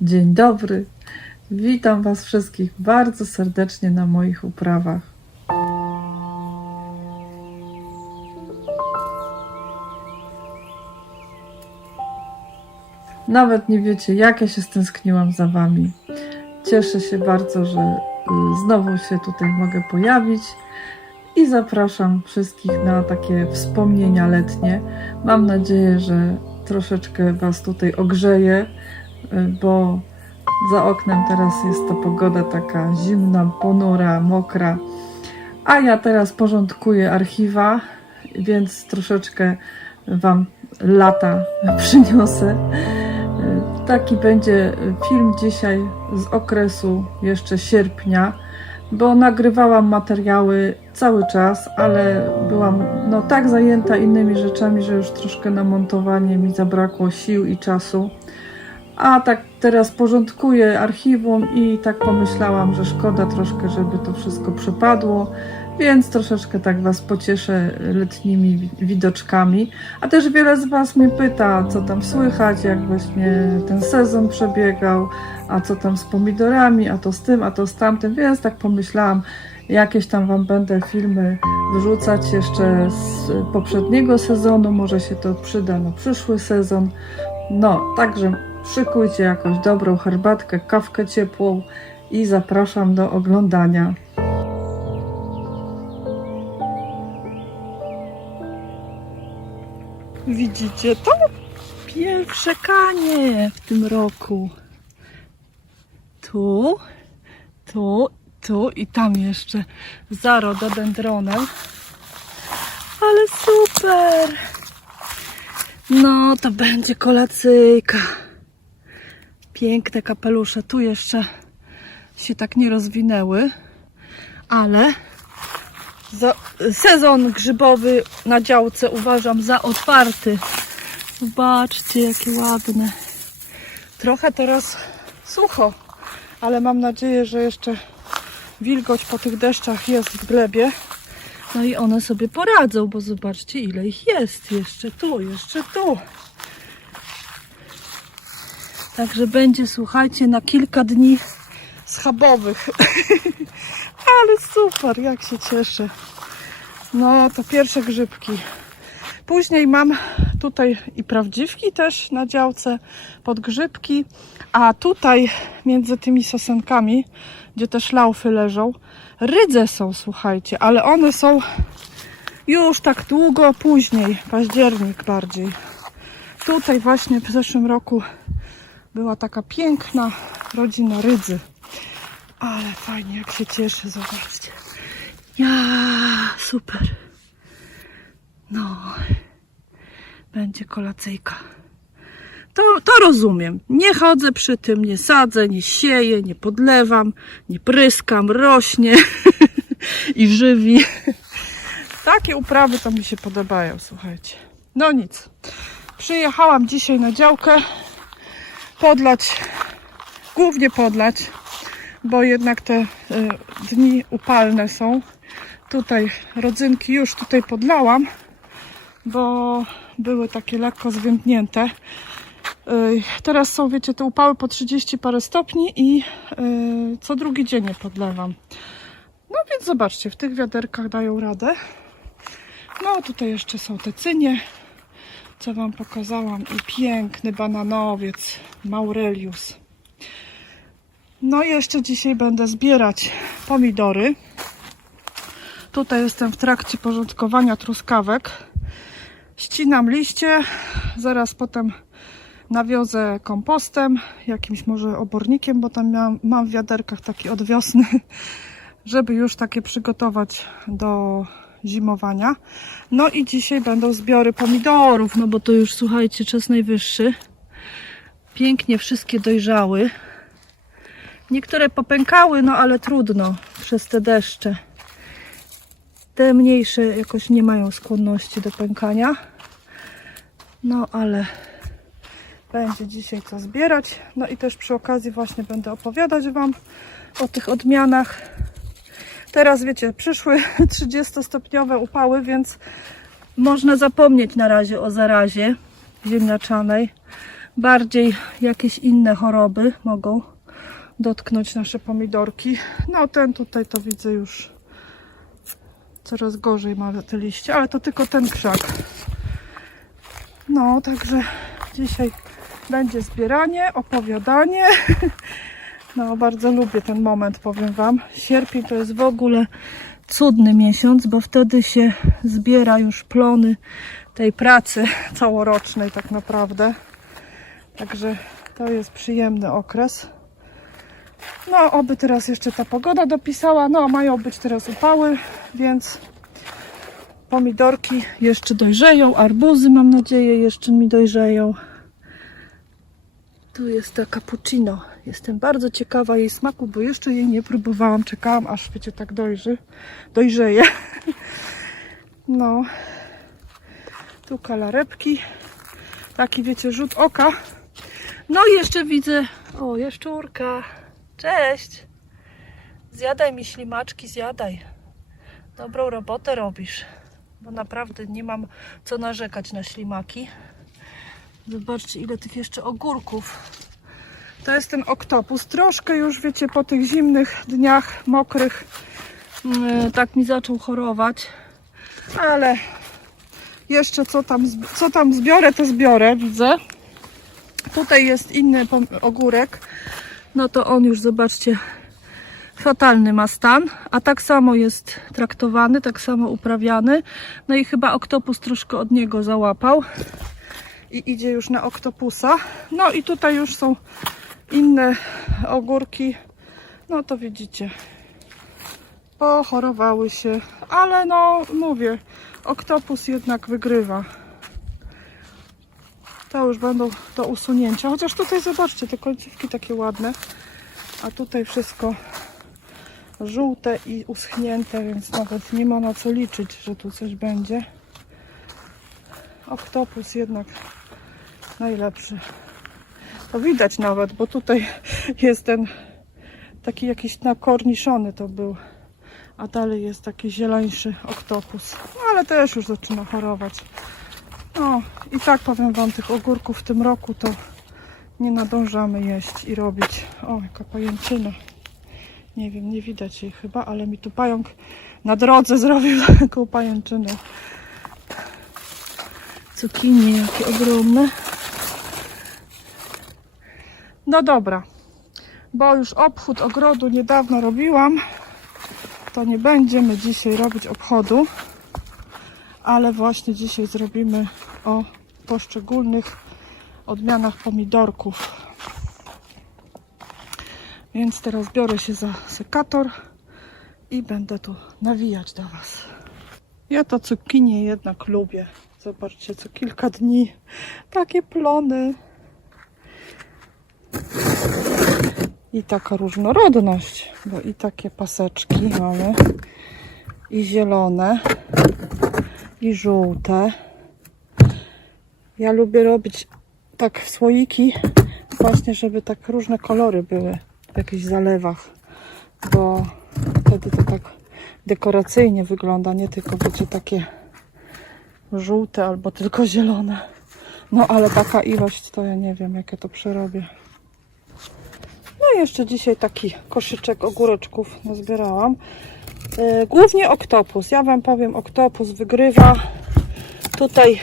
Dzień dobry. Witam Was wszystkich bardzo serdecznie na moich uprawach. Nawet nie wiecie, jak ja się stęskniłam za Wami. Cieszę się bardzo, że y, znowu się tutaj mogę pojawić i zapraszam wszystkich na takie wspomnienia letnie. Mam nadzieję, że troszeczkę Was tutaj ogrzeję, bo za oknem teraz jest to pogoda taka zimna, ponura, mokra. A ja teraz porządkuję archiwa, więc troszeczkę Wam lata przyniosę. Y, Taki będzie film dzisiaj z okresu jeszcze sierpnia, bo nagrywałam materiały cały czas, ale byłam no, tak zajęta innymi rzeczami, że już troszkę na montowanie mi zabrakło sił i czasu. A tak teraz porządkuję archiwum i tak pomyślałam, że szkoda troszkę, żeby to wszystko przepadło, więc troszeczkę tak Was pocieszę letnimi wi- widoczkami. A też wiele z Was mnie pyta, co tam słychać, jak właśnie ten sezon przebiegał, a co tam z pomidorami, a to z tym, a to z tamtym, więc tak pomyślałam, jakieś tam Wam będę filmy wrzucać jeszcze z poprzedniego sezonu, może się to przyda na przyszły sezon. No, także szykujcie jakąś dobrą herbatkę, kawkę ciepłą i zapraszam do oglądania. Widzicie to? Pierwsze kanie w tym roku. Tu, tu, tu i tam jeszcze za rododendronem. Ale super! No, to będzie kolacyjka. Piękne kapelusze. Tu jeszcze się tak nie rozwinęły, ale sezon grzybowy na działce uważam za otwarty. Zobaczcie, jakie ładne. Trochę teraz sucho, ale mam nadzieję, że jeszcze wilgoć po tych deszczach jest w glebie. No i one sobie poradzą, bo zobaczcie, ile ich jest. Jeszcze tu, jeszcze tu. Także będzie, słuchajcie, na kilka dni schabowych. Ale super, jak się cieszę. No, to pierwsze grzybki. Później mam tutaj i prawdziwki też na działce, podgrzybki, a tutaj między tymi sosenkami, gdzie te szlaufy leżą, rydze są, słuchajcie, ale one są już tak długo później, październik bardziej. Tutaj właśnie w zeszłym roku była taka piękna rodzina rydzy. Ale fajnie, jak się cieszę, zobaczcie. Ja, super. No, będzie kolacyjka. To, to rozumiem. Nie chodzę przy tym, nie sadzę, nie sieję, nie podlewam, nie pryskam, rośnie i żywi. Takie uprawy to mi się podobają, słuchajcie. No nic. Przyjechałam dzisiaj na działkę podlać, głównie podlać, bo jednak te y, dni upalne są. Tutaj rodzynki już tutaj podlałam, bo były takie lekko zwiędnięte. Y, Teraz są, wiecie, te upały po 30 parę stopni i y, co drugi dzień je podlewam. No więc zobaczcie, w tych wiaderkach dają radę. No tutaj jeszcze są te cynie, co Wam pokazałam i piękny bananowiec Maurelius. No i jeszcze dzisiaj będę zbierać pomidory. Tutaj jestem w trakcie porządkowania truskawek. Ścinam liście, zaraz potem nawiozę kompostem, jakimś może obornikiem, bo tam miałam, mam w wiaderkach taki od wiosny, żeby już takie przygotować do zimowania. No i dzisiaj będą zbiory pomidorów, no bo to już słuchajcie, czas najwyższy. Pięknie wszystkie dojrzały. Niektóre popękały, no ale trudno przez te deszcze. Te mniejsze jakoś nie mają skłonności do pękania. No ale będzie dzisiaj co zbierać. No i też przy okazji właśnie będę opowiadać Wam o tych odmianach. Teraz wiecie, przyszły 30-stopniowe upały, więc można zapomnieć na razie o zarazie ziemniaczanej, bardziej jakieś inne choroby mogą dotknąć nasze pomidorki. No ten tutaj to widzę już coraz gorzej ma te liście, ale to tylko ten krzak. No, także dzisiaj będzie zbieranie, opowiadanie. No, bardzo lubię ten moment, powiem Wam. Sierpień to jest w ogóle cudny miesiąc, bo wtedy się zbiera już plony tej pracy całorocznej tak naprawdę. Także to jest przyjemny okres. No, oby teraz jeszcze ta pogoda dopisała. No, mają być teraz upały, więc pomidorki jeszcze dojrzeją. Arbuzy, mam nadzieję, jeszcze mi dojrzeją. Tu jest ta cappuccino. Jestem bardzo ciekawa jej smaku, bo jeszcze jej nie próbowałam. Czekałam, aż wiecie, tak dojrzy, dojrzeje. No. Tu kalarepki. Taki, wiecie, rzut oka. No i jeszcze widzę, o, jaszczurka. Cześć. Zjadaj mi ślimaczki, zjadaj. Dobrą robotę robisz. Bo naprawdę nie mam co narzekać na ślimaki. Zobaczcie, ile tych jeszcze ogórków. To jest ten oktopus. Troszkę już, wiecie, po tych zimnych dniach, mokrych, mm, tak mi zaczął chorować. Ale jeszcze co tam, co tam zbiorę, to zbiorę, widzę. Tutaj jest inny ogórek. No to on już, zobaczcie, fatalny ma stan, a tak samo jest traktowany, tak samo uprawiany. No i chyba oktopus troszkę od niego załapał i idzie już na oktopusa. No i tutaj już są inne ogórki. No to widzicie, pochorowały się, ale no mówię, oktopus jednak wygrywa. To już będą do usunięcia, chociaż tutaj zobaczcie, te końcówki takie ładne, a tutaj wszystko żółte i uschnięte, więc nawet nie ma na co liczyć, że tu coś będzie. Oktopus jednak najlepszy. To widać nawet, bo tutaj jest ten taki jakiś nakorniszony to był, a dalej jest taki zieleńszy oktopus. No ale też już zaczyna chorować. No i tak powiem Wam, tych ogórków w tym roku to nie nadążamy jeść i robić. O, jaka pajęczyna. Nie wiem, nie widać jej chyba, ale mi tu pająk na drodze zrobił taką pajęczynę. Cukinie jakie ogromne. No dobra, bo już obchód ogrodu niedawno robiłam, to nie będziemy dzisiaj robić obchodu, ale właśnie dzisiaj zrobimy o poszczególnych odmianach pomidorków. Więc teraz biorę się za sekator i będę tu nawijać do Was. Ja to cukinię jednak lubię. Zobaczcie, co kilka dni takie plony. I taka różnorodność, bo i takie paseczki mamy, i zielone, i żółte. Ja lubię robić tak w słoiki, właśnie, żeby tak różne kolory były w jakichś zalewach, bo wtedy to tak dekoracyjnie wygląda, nie tylko będzie takie żółte albo tylko zielone. No ale taka ilość to ja nie wiem, jakie to przerobię. No i jeszcze dzisiaj taki koszyczek ogóreczków nazbierałam. Yy, głównie oktopus. Ja Wam powiem, oktopus wygrywa. Tutaj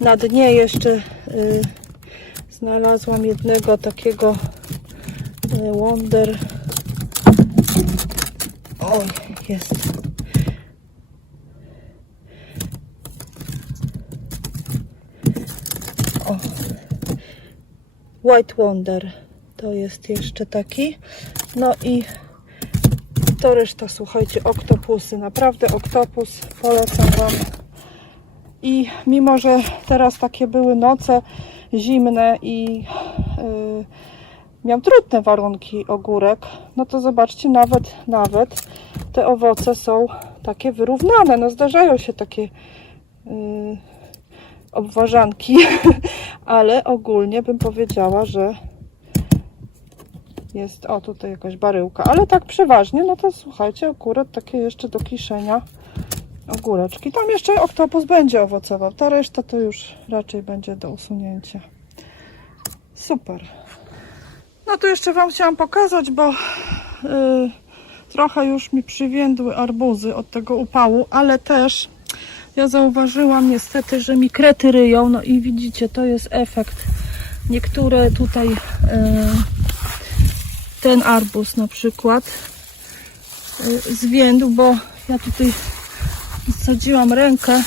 na dnie jeszcze yy, znalazłam jednego takiego yy, Wonder. Oj, jest. O. White Wonder. To jest jeszcze taki. No i to reszta, słuchajcie, oktopusy. Naprawdę oktopus polecam Wam. I mimo, że teraz takie były noce zimne i yy, trudne warunki ogórek, no to zobaczcie, nawet, nawet te owoce są takie wyrównane. No zdarzają się takie yy, obwarzanki, ale ogólnie bym powiedziała, że jest, o tutaj jakaś baryłka, ale tak przeważnie, no to słuchajcie, akurat takie jeszcze do kiszenia ogóreczki. Tam jeszcze oktopus będzie owocował, ta reszta to już raczej będzie do usunięcia. Super. No tu jeszcze Wam chciałam pokazać, bo y, trochę już mi przywiędły arbuzy od tego upału, ale też ja zauważyłam niestety, że mi krety ryją. No i widzicie, to jest efekt. Niektóre tutaj y, ten arbuz na przykład y, zwiędł, bo ja tutaj wsadziłam rękę.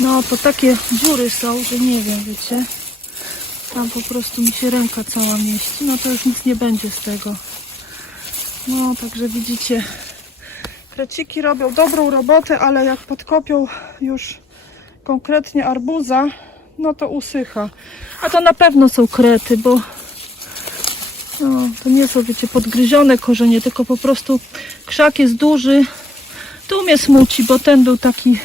No to takie dziury są, że nie wiem, wiecie. Tam po prostu mi się ręka cała mieści. No to już nic nie będzie z tego. No także widzicie, kreciki robią dobrą robotę, ale jak podkopią już konkretnie arbuza, no to usycha. A to na pewno są krety, bo no, to nie są, wiecie, podgryzione korzenie, tylko po prostu krzak jest duży. Tu mnie smuci, bo ten był taki,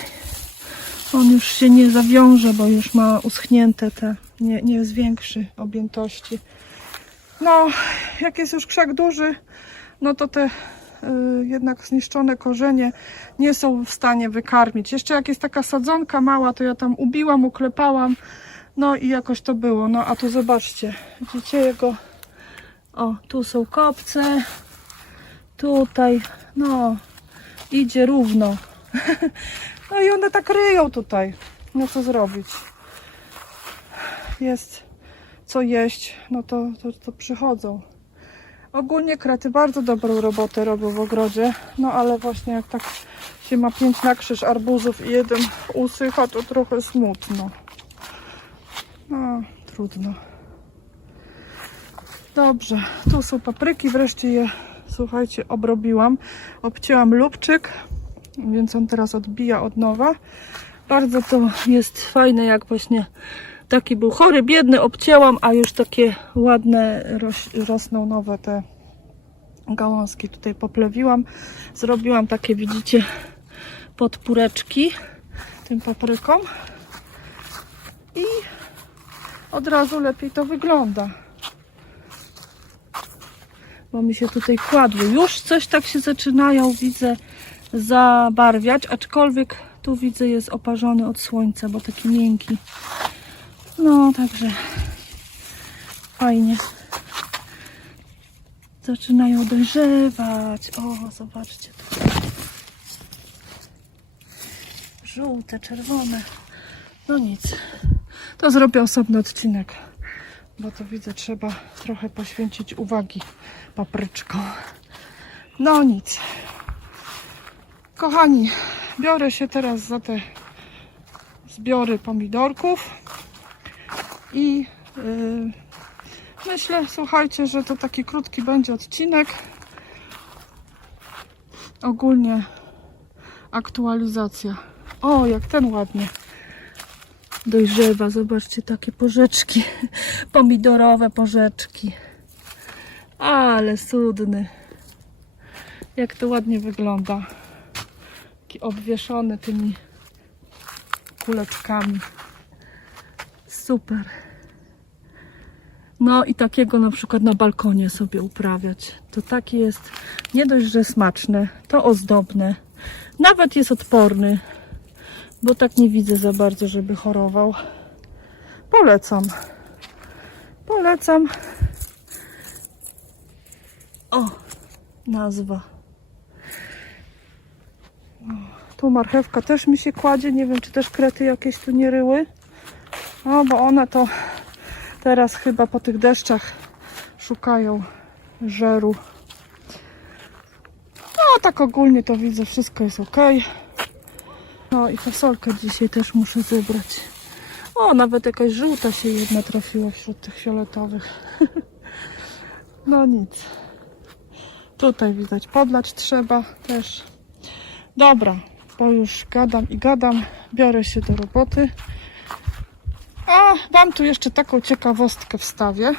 on już się nie zawiąże, bo już ma uschnięte te, nie, nie zwiększy objętości. No, jak jest już krzak duży, no to te jednak zniszczone korzenie nie są w stanie wykarmić. Jeszcze jak jest taka sadzonka mała, to ja tam ubiłam, uklepałam, no i jakoś to było. No a tu zobaczcie, widzicie jego, o, tu są kopce, tutaj, no, idzie równo. No i one tak ryją tutaj. No co zrobić? Jest co jeść, no to, to, to przychodzą. Ogólnie krety bardzo dobrą robotę robią w ogrodzie, no ale właśnie jak tak się ma pięć na krzyż arbuzów i jeden usycha, to trochę smutno. No, trudno. Dobrze, tu są papryki, wreszcie je, słuchajcie, obrobiłam. Obcięłam lubczyk, więc on teraz odbija od nowa. Bardzo to jest fajne, jak właśnie taki był chory, biedny, obcięłam, a już takie ładne roś, rosną nowe te gałązki tutaj poplewiłam. Zrobiłam takie, widzicie, podpóreczki tym paprykom i od razu lepiej to wygląda. Bo mi się tutaj kładły. Już coś tak się zaczynają, widzę, zabarwiać, aczkolwiek tu widzę jest oparzony od słońca, bo taki miękki. No, także fajnie. Zaczynają dojrzewać. O, zobaczcie. tu. Żółte, czerwone. No nic. To zrobię osobny odcinek. Bo to widzę, trzeba trochę poświęcić uwagi papryczkom. No nic. Kochani, biorę się teraz za te zbiory pomidorków i yy, myślę, słuchajcie, że to taki krótki będzie odcinek. Ogólnie aktualizacja. O, jak ten ładnie dojrzewa. Zobaczcie, takie porzeczki pomidorowe porzeczki. Ale cudny. Jak to ładnie wygląda. Taki obwieszony tymi kuleczkami. Super. No i takiego na przykład na balkonie sobie uprawiać. To takie jest nie dość, że smaczne, to ozdobne. Nawet jest odporny, bo tak nie widzę za bardzo, żeby chorował. Polecam. Polecam. O, nazwa. Tu marchewka też mi się kładzie. Nie wiem, czy też krety jakieś tu nie ryły. No, bo one to teraz chyba po tych deszczach szukają żeru. No, tak ogólnie to widzę, wszystko jest ok. No i fasolkę dzisiaj też muszę zebrać. O, nawet jakaś żółta się jedna trafiła wśród tych fioletowych. No nic. Tutaj widać podlać trzeba też. Dobra, bo już gadam i gadam. Biorę się do roboty. A Wam tu jeszcze taką ciekawostkę wstawię,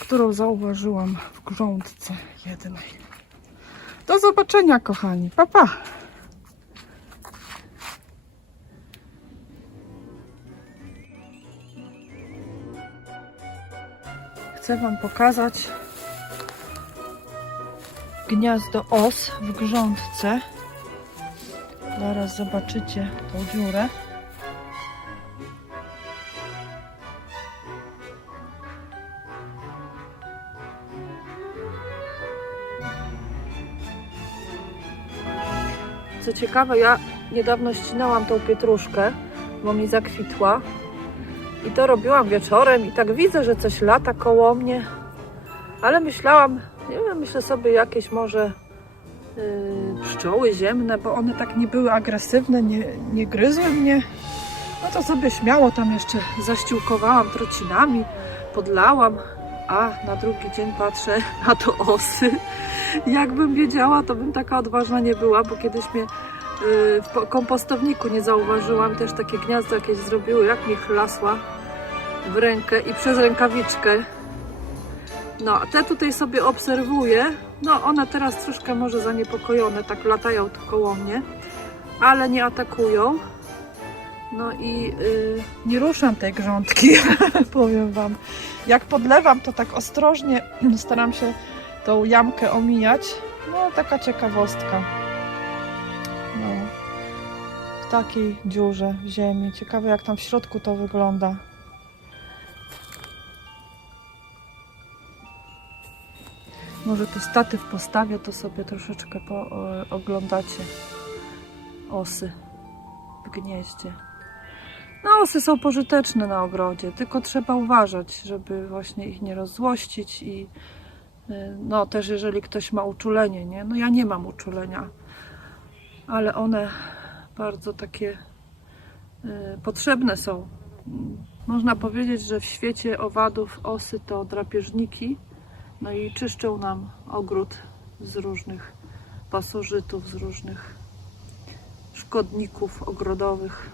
którą zauważyłam w grządce jednej. Do zobaczenia, kochani. Pa, pa. Chcę Wam pokazać gniazdo os w grządce. Zaraz zobaczycie tą dziurę. Co ciekawe, ja niedawno ścinałam tą pietruszkę, bo mi zakwitła. I to robiłam wieczorem i tak widzę, że coś lata koło mnie. Ale myślałam, nie wiem, myślę sobie jakieś może yy, pszczoły ziemne, bo one tak nie były agresywne, nie, nie gryzły mnie. No to sobie śmiało tam jeszcze zaściółkowałam trocinami, podlałam, a na drugi dzień patrzę, a to osy. Jakbym wiedziała, to bym taka odważna nie była, bo kiedyś mnie yy, w po- kompostowniku nie zauważyłam, też takie gniazdo jakieś zrobiły, jak mi chlasła w rękę i przez rękawiczkę. No, te tutaj sobie obserwuję. No, one teraz troszkę może zaniepokojone, tak latają tu koło mnie, ale nie atakują. No i yy, nie ruszam tej grządki, powiem Wam. Jak podlewam, to tak ostrożnie staram się tą jamkę omijać. No, taka ciekawostka. No, w takiej dziurze w ziemi. Ciekawe, jak tam w środku to wygląda. Może tu statyw postawię, to sobie troszeczkę po, o, oglądacie osy w gnieździe. No, osy są pożyteczne na ogrodzie, tylko trzeba uważać, żeby właśnie ich nie rozzłościć i y, no też jeżeli ktoś ma uczulenie, nie? No ja nie mam uczulenia, ale one bardzo takie y, potrzebne są. Można powiedzieć, że w świecie owadów osy to drapieżniki, no i czyszczą nam ogród z różnych pasożytów, z różnych szkodników ogrodowych.